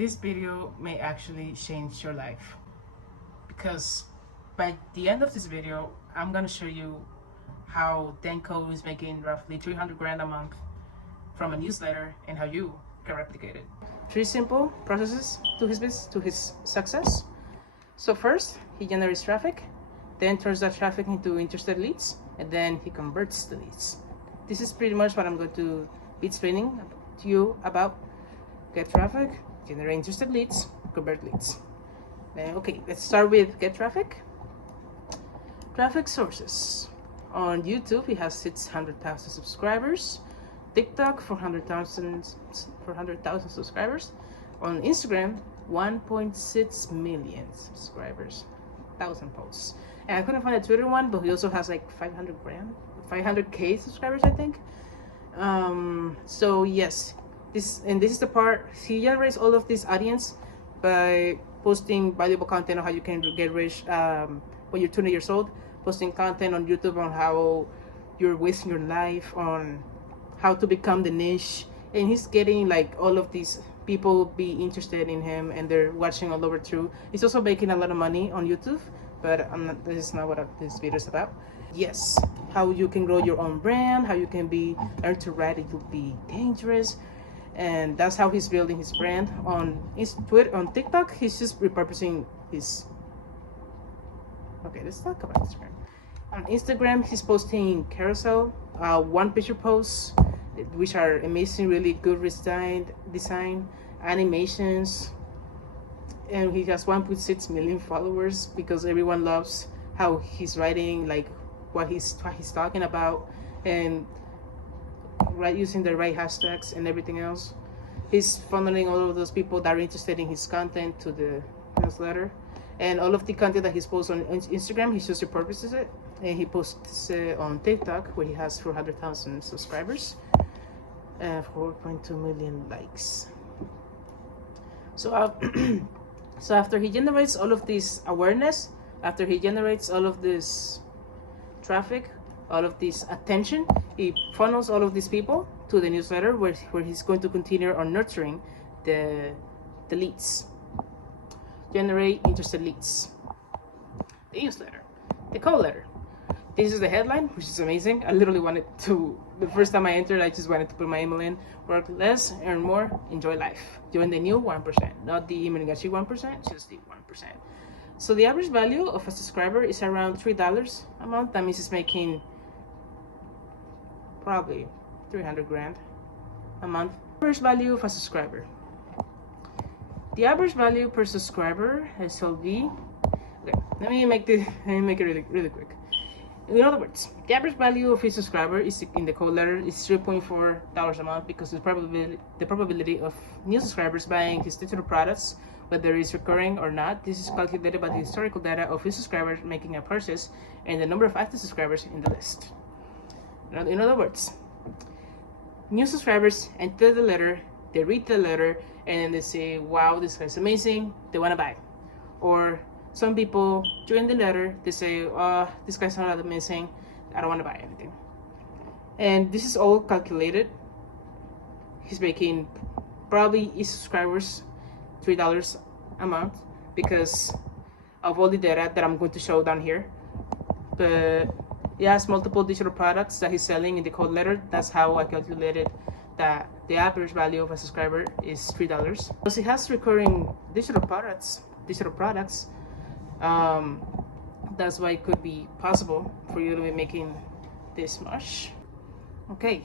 This video may actually change your life, because by the end of this video, I'm gonna show you how Dan Koe is making roughly 300 grand a month from a newsletter and how you can replicate it. 3 simple processes to his success. So first, he generates traffic, then turns that traffic into interested leads, and then he converts the leads. This is pretty much what I'm going to be explaining to you about. Get traffic, generate interested leads, convert leads. Okay, let's start with get traffic. Traffic sources. On YouTube, he has 600,000 subscribers. TikTok, 400,000 subscribers. On Instagram, 1.6 million subscribers, 1,000 posts. And I couldn't find a Twitter one, but he also has like 500K subscribers, I think. So yes, this is the part. He generates all of this audience by posting valuable content on how you can get rich when you're 20 years old, posting content on YouTube on how you're wasting your life, on how to become the niche, and he's getting like all of these people be interested in him, and they're watching all over through. He's also making a lot of money on YouTube, but this is not what this video is about. Yes, how you can grow your own brand, how you can learn to write it will be dangerous, and that's how he's building his brand. On his Twitter, on TikTok, he's just repurposing his. Okay, let's talk about Instagram. On Instagram, he's posting carousel, one picture posts, which are amazing, really good design, animations, and he has 1.6 million followers because everyone loves how he's writing, like what he's talking about, and using the right hashtags and everything else. He's funneling all of those people that are interested in his content to the newsletter, and all of the content that he's posted on Instagram, he just repurposes it, and he posts it on TikTok, where he has 400,000 subscribers and 4.2 million likes. So so after he generates all of this awareness, after he generates all of this traffic, all of this attention, he funnels all of these people to the newsletter, where he's going to continue on nurturing the leads. Generate interested leads. The newsletter, the call letter. This is the headline, which is amazing. I literally wanted to, the first time I entered, I just wanted to put my email in. Work less, earn more, enjoy life. Join the new 1%, not the Imengachi 1%, just the 1%. So the average value of a subscriber is around $3 a month. That means he's making probably 300 grand a month. Average value of a subscriber. The average value per subscriber, SLV. Okay, let me make it really quick. In other words, the average value of a subscriber is in the code letter is $3.4 a month, because the probability of new subscribers buying his digital products, whether it's recurring or not, this is calculated by the historical data of his subscribers making a purchase and the number of active subscribers in the list. In other words, new subscribers enter the letter, they read the letter, and then they say, wow, this guy's amazing, they want to buy. Or some people join the letter, they say, oh, this guy's not amazing, I don't want to buy anything. And this is all calculated. He's making probably his subscribers $3 a month because of all the data that I'm going to show down here. But he has multiple digital products that he's selling in the code letter. That's how I calculated that the average value of a subscriber is $3. Because he has recurring digital products, that's why it could be possible for you to be making this much. Okay,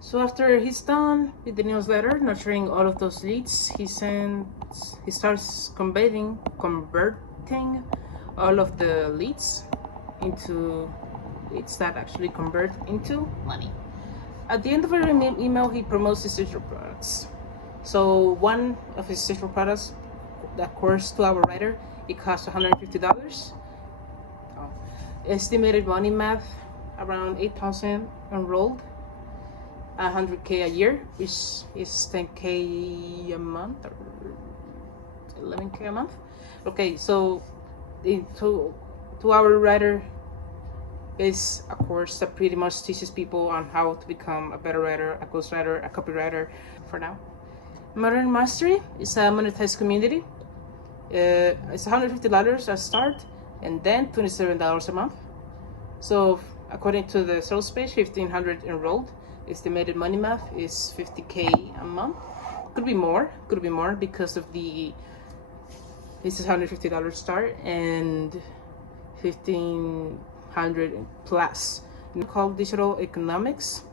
so after he's done with the newsletter, nurturing all of those leads, he starts converting all of the leads into leads that actually convert into money. At the end of every email, he promotes his digital products. So one of his digital products, that course 2-hour writer, it costs $150. Estimated money math, around 8,000 enrolled, 100K a year, which is 10K a month or 11K a month. Okay, so the 2-hour writer is a course that pretty much teaches people on how to become a better writer, a ghostwriter, a copywriter for now. Modern Mastery is a monetized community. It's $150 at start, and then $27 a month. So according to the sales page, 1,500 enrolled. Estimated money math is 50K a month. Could be more because of this is $150 start and 1,500 plus. It's called Digital Economics.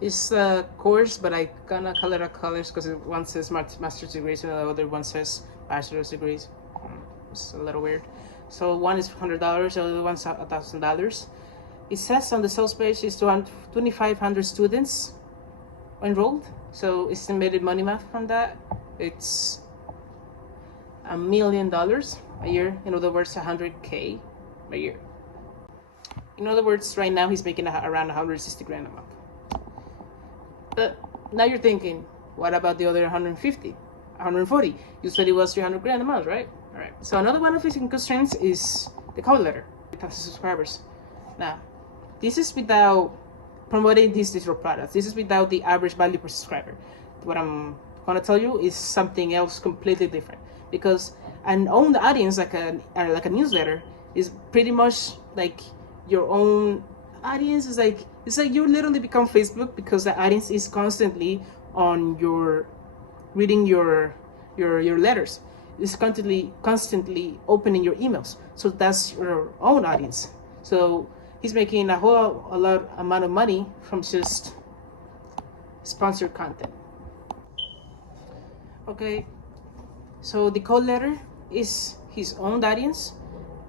It's a course, but I gonna call it a college because one says master's degrees and the other one says bachelor's degrees. It's a little weird. So one is $100, the other one's $1,000. It says on the sales page is 2,500 students enrolled. So estimated money math from that, it's $1 million a year. In other words, 100K a year. In other words, right now he's making around 160 grand a month. But now you're thinking, what about the other 150, 140? You said it was 300 grand a month, right? All right. So another one of his income streams is the cover letter, 1,000 subscribers. Now, this is without promoting these digital products. This is without the average value per subscriber. What I'm gonna tell you is something else completely different, because an owned audience, like a newsletter, is pretty much like your own audience. Is like, it's like you literally become Facebook, because the audience is constantly on your reading your letters. It's constantly opening your emails. So that's your own audience. So he's making a lot amount of money from just sponsored content. Okay, so the code letter is his own audience.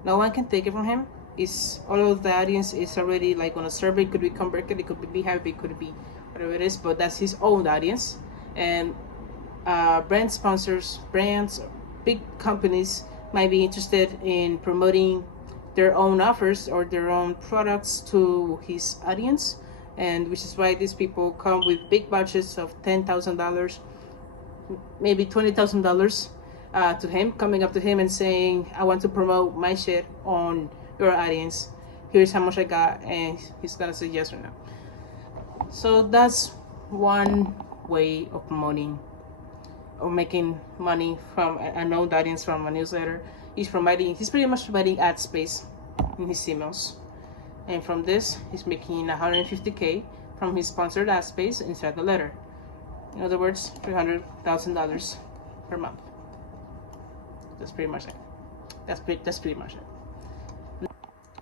No one can take it from him. Is all of the audience is already like on a survey. It could be converted, it could be happy, it could be whatever it is, but that's his own audience. And brand sponsors, brands, big companies might be interested in promoting their own offers or their own products to his audience, and which is why these people come with big budgets of $10,000, maybe $20,000 to him, coming up to him and saying, I want to promote my shit on your audience, here's how much I got, and he's gonna say yes or no. So that's one way of promoting or making money from an owned audience from a newsletter. He's pretty much providing ad space in his emails, and from this he's making 150K from his sponsored ad space inside the letter. In other words, $300,000 per month. That's pretty much it. That's pretty much it.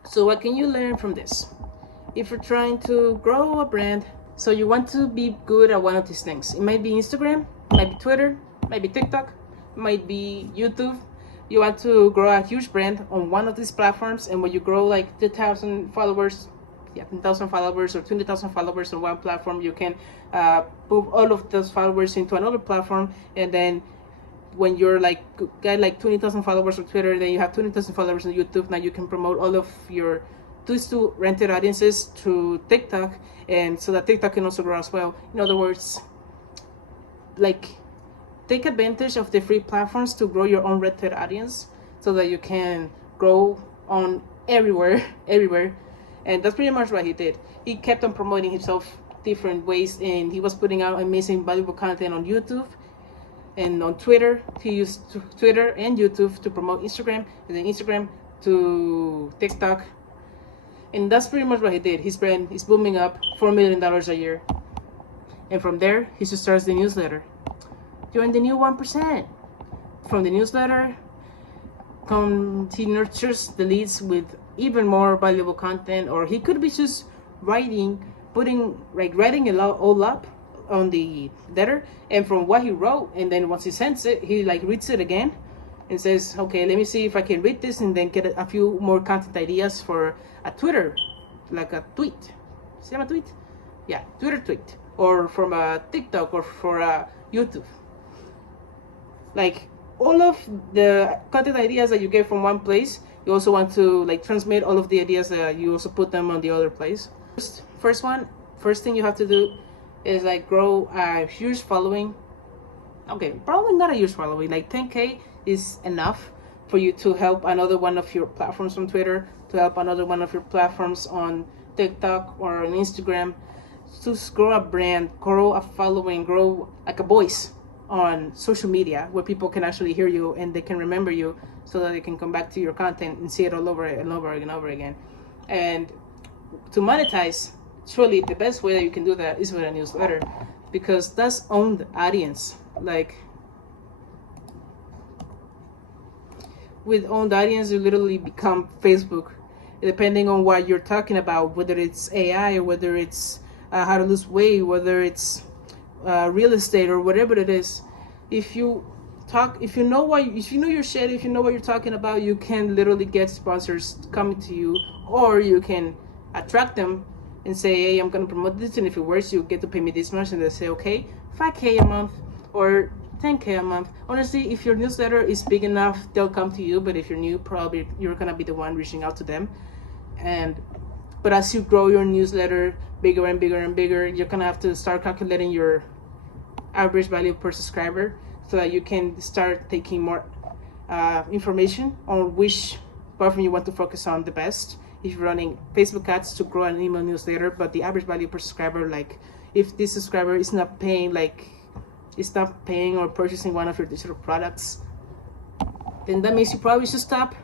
So what can you learn from this? If you're trying to grow a brand, so you want to be good at one of these things. It might be Instagram, it might be Twitter, it might be TikTok, it might be YouTube. You want to grow a huge brand on one of these platforms, and when you grow like 10,000 followers, 10,000 followers or 20,000 followers on one platform, you can move all of those followers into another platform, and then when you're got 20,000 followers on Twitter, then you have 20,000 followers on YouTube. Now you can promote all of your to rented audiences to TikTok, and so that TikTok can also grow as well. In other words, take advantage of the free platforms to grow your own rented audience, so that you can grow on everywhere. And that's pretty much what he did. He kept on promoting himself different ways, and he was putting out amazing, valuable content on YouTube and on Twitter. He used Twitter and YouTube to promote Instagram, and then Instagram to TikTok. And that's pretty much what he did. His brand is booming up, $4 million a year. And from there, he just starts the newsletter. Join the new 1%. From the newsletter, he nurtures the leads with even more valuable content, or he could be just writing it all up on the letter, and from what he wrote, and then once he sends it, he reads it again and says, okay, let me see if I can read this, and then get a few more content ideas for a Twitter, like a tweet. See a tweet? Yeah, Twitter tweet, or from a TikTok, or for a YouTube. All of the content ideas that you get from one place, you also want to transmit all of the ideas that you also put them on the other place. First thing you have to do is grow a huge following. Okay, probably not a huge following, 10K is enough for you to help another one of your platforms on Twitter, to help another one of your platforms on TikTok or on Instagram, to grow a brand, grow a following, grow like a voice on social media where people can actually hear you and they can remember you, so that they can come back to your content and see it all over and over and over again. And to monetize, truly the best way that you can do that is with a newsletter, because that's owned audience. Like with owned audience, you literally become Facebook, depending on what you're talking about, whether it's AI or whether it's how to lose weight, whether it's real estate or whatever it is. If you know your shit, if you know what you're talking about, you can literally get sponsors coming to you, or you can attract them and say, hey, I'm gonna promote this, and if it works, you get to pay me this much, and they say, okay, 5K a month or 10K a month. Honestly, if your newsletter is big enough, they'll come to you, but if you're new, probably you're gonna be the one reaching out to them. But as you grow your newsletter bigger and bigger and bigger, you're gonna have to start calculating your average value per subscriber, so that you can start taking more information on which platform you want to focus on the best. If you're running Facebook ads to grow an email newsletter, but the average value per subscriber, like if this subscriber is not paying, or purchasing one of your digital products, then that means you probably should stop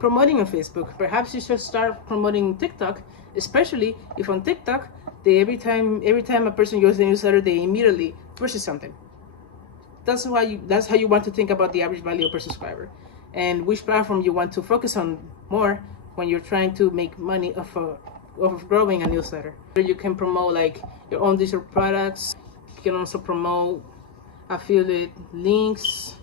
promoting on Facebook. Perhaps you should start promoting TikTok, especially if on TikTok, every time a person goes to the newsletter, they immediately purchase something. That's how you want to think about the average value per subscriber, and which platform you want to focus on more when you're trying to make money off of growing a newsletter. You can promote like your own digital products. You can also promote affiliate links,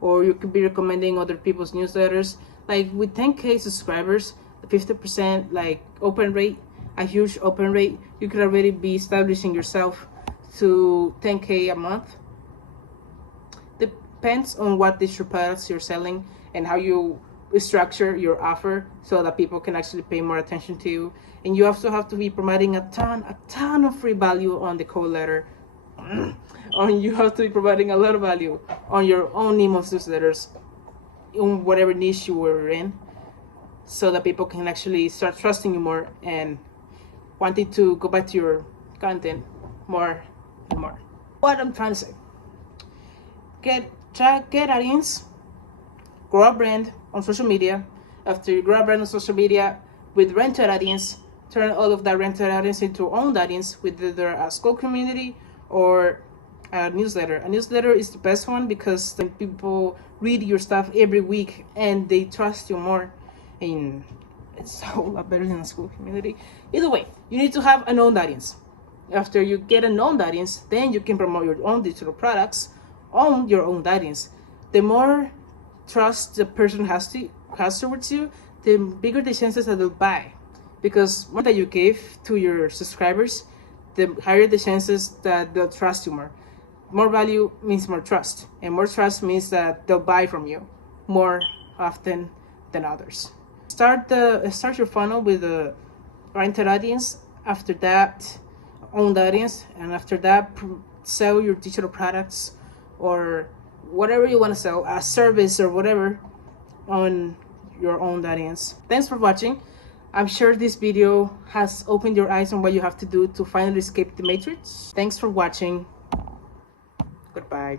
or you could be recommending other people's newsletters. Like with 10K subscribers, 50% like open rate, a huge open rate, you could already be establishing yourself to 10K a month. Depends on what digital products you're selling and how you structure your offer, so that people can actually pay more attention to you. And you also have to be providing a ton of free value on the cold letter. You have to be providing a lot of value on your own email newsletters in whatever niche you were in, so that people can actually start trusting you more and wanting to go back to your content more and more. What I'm trying to say, get audience, grow a brand on social media. After you grow a brand on social media with rented audience, turn all of that rented audience into owned audience with either a school community or a newsletter. A newsletter is the best one, because then people read your stuff every week and they trust you more, and it's a whole lot better than a school community. Either way, you need to have an owned audience. After you get an owned audience, then you can promote your own digital products on your own audience. The more trust the person has towards you, the bigger the chances that they'll buy. Because more that you give to your subscribers, the higher the chances that they'll trust you more. More value means more trust, and more trust means that they'll buy from you more often than others. Start your funnel with a rented audience. After that, owned audience, and after that, sell your digital products or whatever you want to sell, a service or whatever, on your own audience. Thanks for watching. I'm sure this video has opened your eyes on what you have to do to finally escape the matrix. Thanks for watching. Goodbye.